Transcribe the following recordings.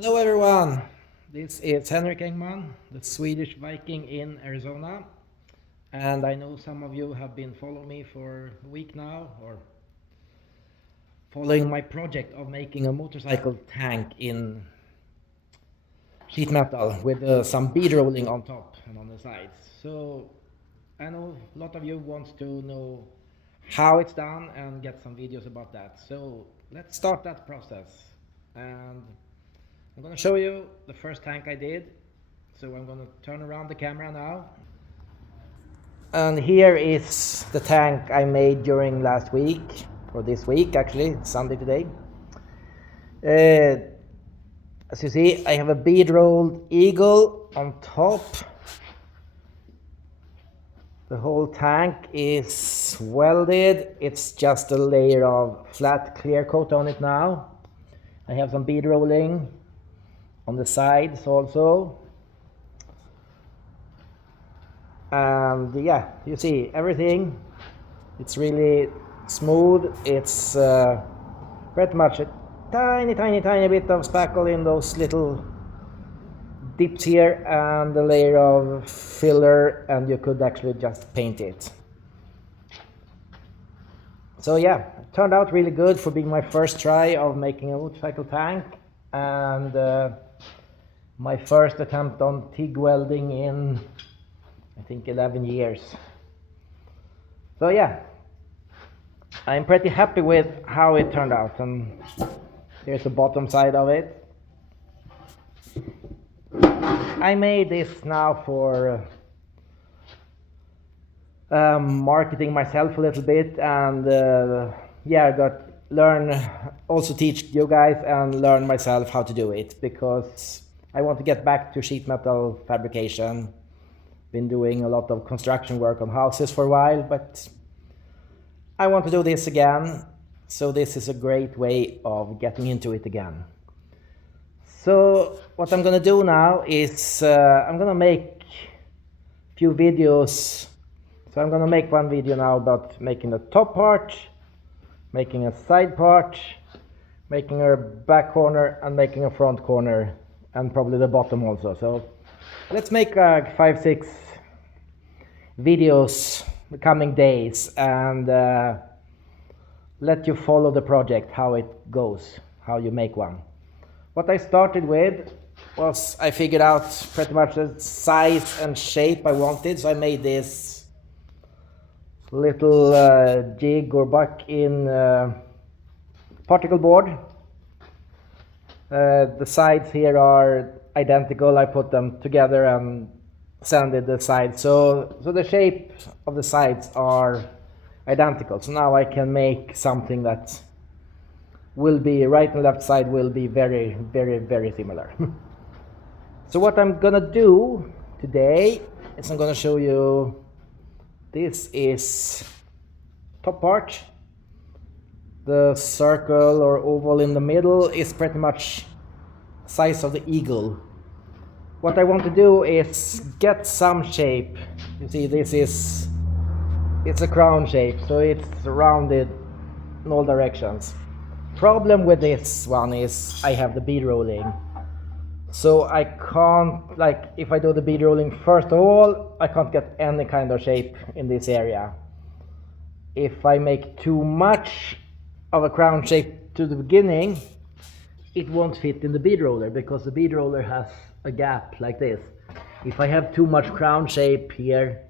Hello everyone, this is Henrik Engman, the Swedish Viking in Arizona, and I know some of you have been following me for a week now, or following my project of making a motorcycle tank in sheet metal with some bead rolling on top and on the sides. So I know a lot of you want to know how it's done and get some videos about that. So let's start that process. And I'm going to show you the first tank I did. So I'm going to turn around the camera now. And here is the tank I made during last week, or this week actually, Sunday today. As you see, I have a bead rolled eagle on top. The whole tank is welded. It's just a layer of flat clear coat on it now. I have some bead rolling on the sides also. And yeah, you see everything. It's really smooth. It's pretty much a tiny bit of spackle in those little dips here and a layer of filler, and you could actually just paint it. So yeah, it turned out really good for being my first try of making a motorcycle tank, and my first attempt on TIG welding in I think 11 years. So yeah, I'm pretty happy with how it turned out, and here's the bottom side of it. I made this now for marketing myself a little bit, and yeah, also teach you guys and learn myself how to do it, because I want to get back to sheet metal fabrication. Been doing a lot of construction work on houses for a while, but I want to do this again, so this is a great way of getting into it again. So what I'm gonna do now is I'm gonna make a few videos. So I'm gonna make one video now about making the top part, making a side part, making a back corner, and making a front corner, and probably the bottom also. So let's make 5-6 videos the coming days, and let you follow the project, how it goes, how you make one. What I started with was I figured out pretty much the size and shape I wanted, so I made this little jig or buck in particle board. The sides here are identical. I put them together and sanded the sides, so the shape of the sides are identical. So now I can make something that will be right and left side will be very similar. So what I'm gonna do today is I'm gonna show you, this is top part. The circle or oval in the middle is pretty much size of the eagle. What I want to do is get some shape. You see, it's a crown shape, so it's rounded in all directions. Problem with this one is I have the bead rolling, so I can't, like, if I do the bead rolling first of all, I can't get any kind of shape in this area. If I make too much of a crown shape to the beginning, it won't fit in the bead roller, because the bead roller has a gap like this. If I have too much crown shape here,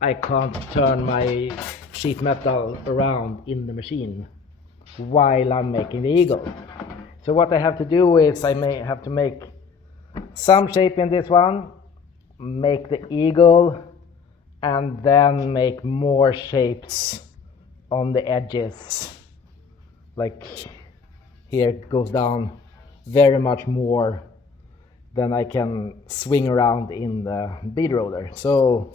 I can't turn my sheet metal around in the machine while I'm making the eagle. So what I have to do is I may have to make some shape in this one, make the eagle, and then make more shapes on the edges. Like here it goes down very much more than I can swing around in the bead roller. So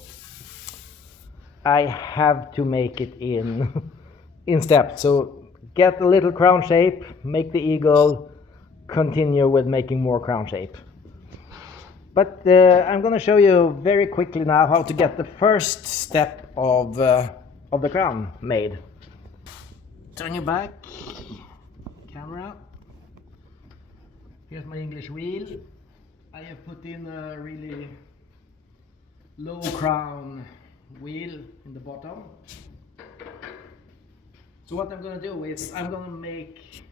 I have to make it in in steps. So get a little crown shape, make the eagle, continue with making more crown shape. But I'm going to show you very quickly now how to get the first step of the crown made. Turn your back, camera. Here's my English wheel. I have put in a really low crown wheel in the bottom. So what I'm gonna do is I'm gonna make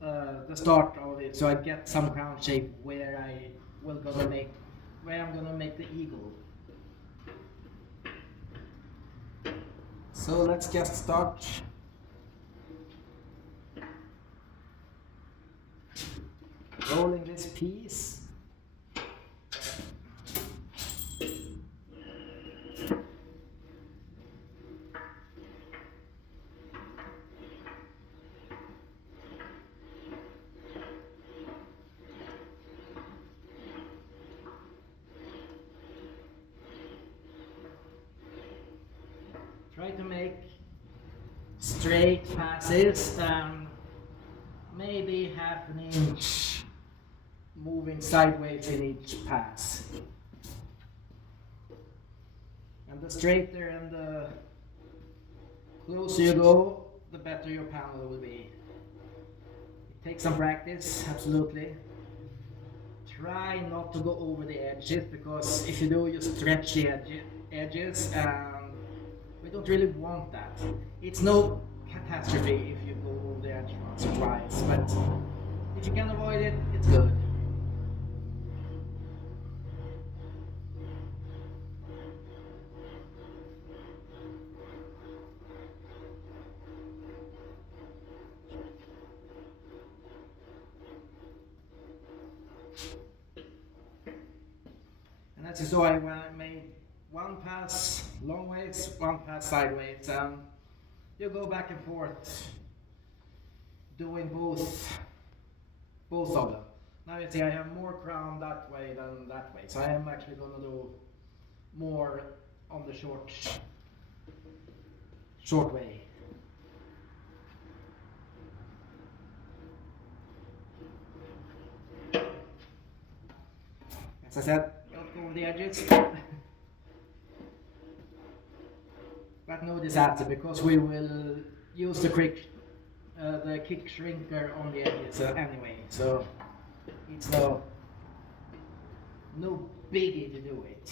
the start of it so I get some crown shape where I'm gonna make the eagle. So let's just start. Rolling this piece. Try to make straight passes and maybe half an inch moving sideways in each pass. And the straighter and the closer you go, the better your panel will be. It takes some practice, absolutely. Try not to go over the edges, because if you do, you stretch the edges, and we don't really want that. It's no catastrophe if you go over the edge once or twice, but if you can avoid it, it's good. And as you saw, I made one pass long ways, one pass sideways, and you go back and forth doing both of them. Now you see I have more crown that way than that way, so I am actually going to do more on the short way. As I said, don't go over the edges. But no disaster, because we will use the kick shrinker on the edges anyway, so it's no biggie to do it.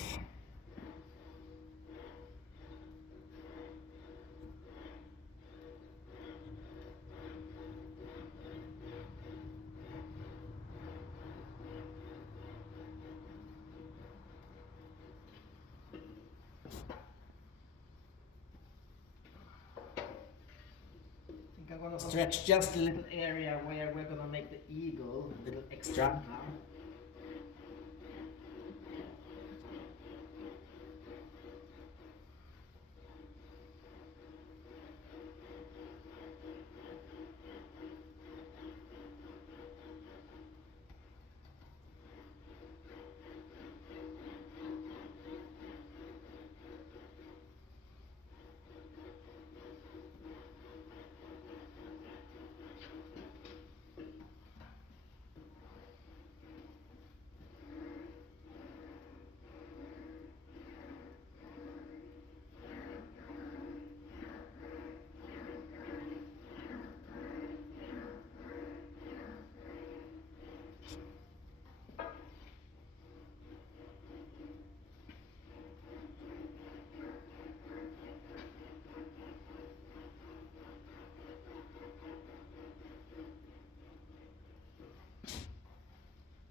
I'm going to stretch just a little area where we're going to make the eagle a little extra now.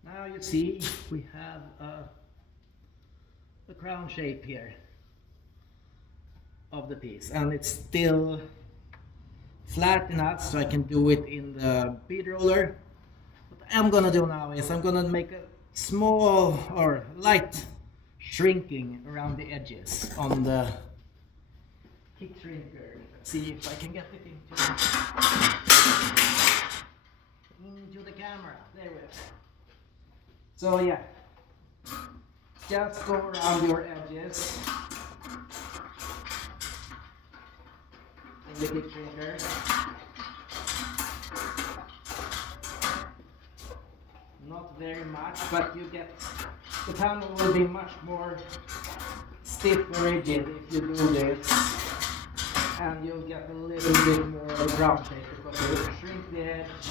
Now you see we have the crown shape here of the piece, and it's still flat enough so I can do it in the bead roller. What I'm gonna do now is I'm gonna make a small or light shrinking around the edges on the kick shrinker. Let's see if I can get it into the camera. There we go. So yeah, just go around your edges in the kick shrinker. Not very much, but you get, the panel will be much more stiff and rigid if you do this. and you'll get a little bit more round shape because you will shrink the edge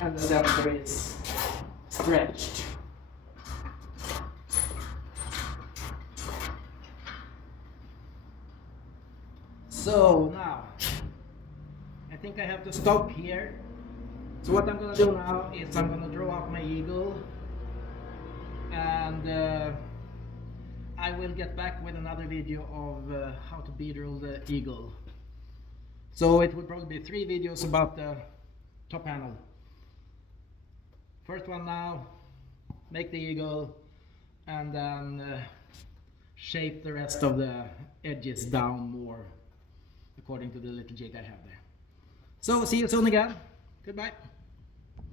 and the center is stretched. So now, I think I have to stop here. So what I'm gonna do now is I'm gonna draw up my eagle, and I will get back with another video of how to bead roll the eagle. So it will probably be 3 videos about the top panel. First one now, make the eagle, and then shape the rest of the edges down more according to the little jig I have there. So see you soon again. Goodbye.